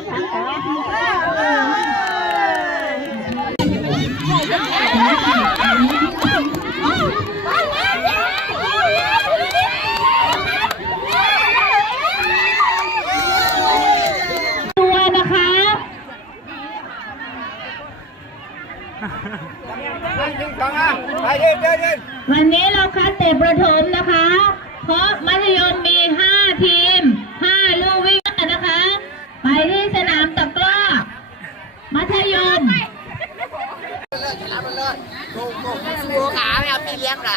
วันนี้เราคัดเตะประถมนะคะ เพราะมัธยม สู้ขาไม่เอาพี่เลี้ยงเหรอ